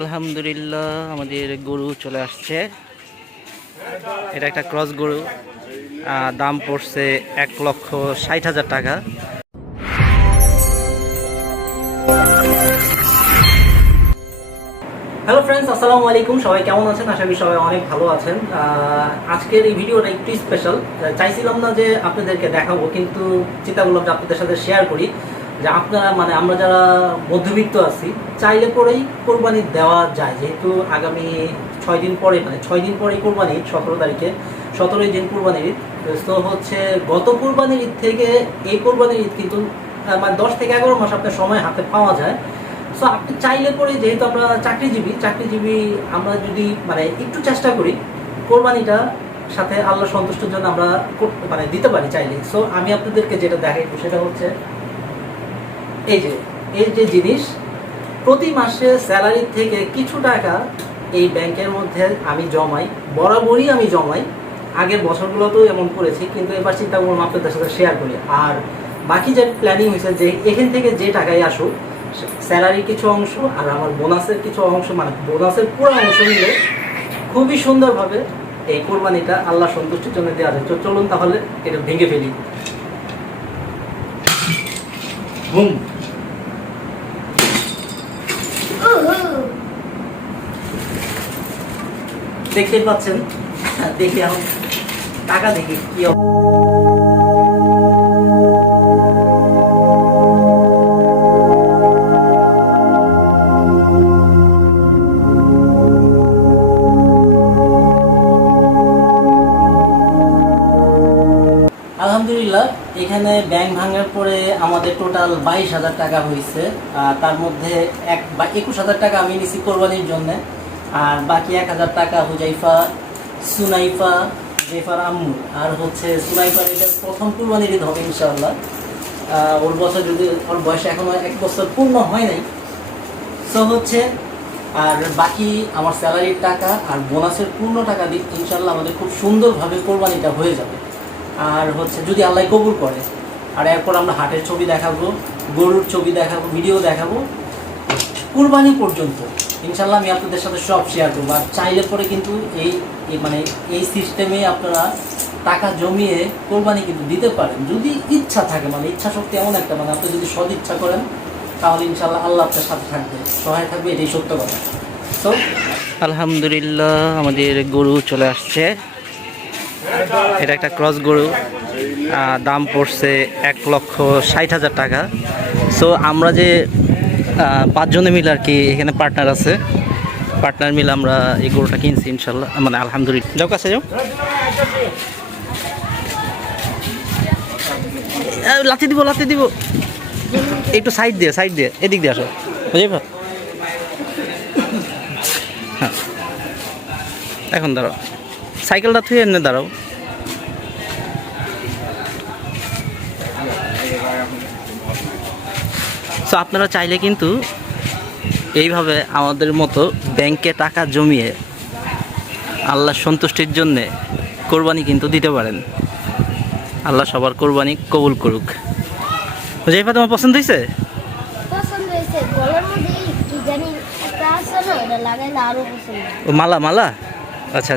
আলহামদুলিল্লাহ আমাদের গরু চলে আসছে। এটা একটা ক্রস গরু, দাম পড়ছে 1,60,000 টাকা। হ্যালো ফ্রেন্ডস, আসসালামু আলাইকুম। সবাই কেমন আছেন? আশা করি সবাই অনেক ভালো আছেন। আজকের এই ভিডিওটা একটু স্পেশাল। চাইছিলাম না যে আপনাদেরকে দেখাবো, কিন্তু চিন্তা করলাম যে আপনাদের সাথে শেয়ার করি যে আপনারা আমরা যারা মধ্যবিত্ত আছি চাইলে পরেই কোরবানি দেওয়া যায়। যেহেতু আগামী 6 দিন পরে 6 দিন পরেই কোরবানি ঈদ, 17 তারিখে 17ই দিন কোরবানির ঈদ। তো হচ্ছে গত কোরবানির ঈদ থেকে এই কোরবানির ঈদ কিন্তু 10 থেকে 11 মাস আপনার সময় হাতে পাওয়া যায়। সো আপনি চাইলে পরে, যেহেতু আমরা চাকরিজীবী আমরা যদি একটু চেষ্টা করি কোরবানিটা সাথে আল্লাহ সন্তুষ্টির জন্য আমরা দিতে পারি চাইলে। সো আমি আপনাদেরকে যেটা দেখাইবো সেটা হচ্ছে এই যে জিনিস, প্রতি মাসে স্যালারি থেকে কিছু টাকা এই ব্যাংকের মধ্যে আমি জমাই, বরাবরই আমি জমাই। আগের বছরগুলোতেও এমন করেছি, কিন্তু এবার চিন্তা করলাম আপনাদের সাথে শেয়ার করি। আর বাকি যে প্ল্যানিং হয়েছে যে এখান থেকে যে টাকাই আসুক, স্যালারি কিছু অংশ আর আমার বোনাসের কিছু অংশ, বোনাসের পুরো অংশ মিলে খুবই সুন্দরভাবে এই কোরবানিটা আল্লাহ সন্তুষ্টির জন্য দেওয়া যায়। তো চলুন তাহলে এটা ভেঙে ফেলি। বুম। দেখতে পাচ্ছেন, দেখি এখন টাকা দেখি কি আলহামদুলিল্লাহ। এখানে ব্যাংক ভাঙার পরে আমাদের টোটাল 22,000 টাকা হয়েছে। তার মধ্যে 21,000 টাকা আমি নিছি কোরবানির জন্য, আর বাকি 1,000 টাকা হুজাইফা, সুনাইফা, জেফার আম্মু, আর হচ্ছে সুনাইফার এটা প্রথম কোরবানির ঈদ হবে ইনশাআল্লাহ। ওর বয়স এখনো 1 বছর পূর্ণ হয় নাই। সো হচ্ছে আর বাকি আমার স্যালারির টাকা আর বোনাসের পূর্ণ টাকা দিয়ে ইনশাআল্লাহ আমাদের খুব সুন্দরভাবে কোরবানিটা হয়ে যাবে। আর হচ্ছে যদি আল্লাহ কবুল করে, আর এরপর আমরা হাটের ছবি দেখাবো, গরুর ছবি দেখাবো, ভিডিও দেখাবো, কুরবানি পর্যন্ত ইনশাল্লাহ আমি আপনাদের সাথে সব শেয়ার করবো। আর চাইলে পরে কিন্তু এই সিস্টেমে আপনারা টাকা জমিয়ে কোরবানি কিন্তু দিতে পারেন, যদি ইচ্ছা থাকে। ইচ্ছা শক্তি এমন একটা, আপনি যদি সদ ইচ্ছা করেন তাহলে ইনশাল্লাহ আল্লাহ আপনার সাথে থাকবে, সহায় থাকবে, এটাই সত্য কথা। তো আলহামদুলিল্লাহ আমাদের গরু চলে আসছে। এটা একটা ক্রস গরু, দাম পড়ছে 1,60,000 টাকা। সো আমরা যে 5 জনে মিলে আর কি, এখানে পার্টনার আছে, পার্টনার মিলে আমরা এই গরুটা কিনছি ইনশাল্লাহ। আলহামদুলিল্লাহ। যাও কাছে যাও, লাথি দিব একটু সাইড দিয়ে এদিক দিয়ে আসো, বুঝলি? হ্যাঁ, এখন দাঁড়াও, সাইকেলটা থুয়ে এমনি দাঁড়াও। সো আপনারা চাইলে কিন্তু এইভাবে আমাদের মতো ব্যাংকে টাকা জমিয়ে আল্লাহ সন্তুষ্টির জন্যে কোরবানি কিন্তু দিতে পারেন। আল্লাহ সবার কোরবানি কবুল করুক। জাইফা, তোমার পছন্দ হয়েছে? মালা, আচ্ছা।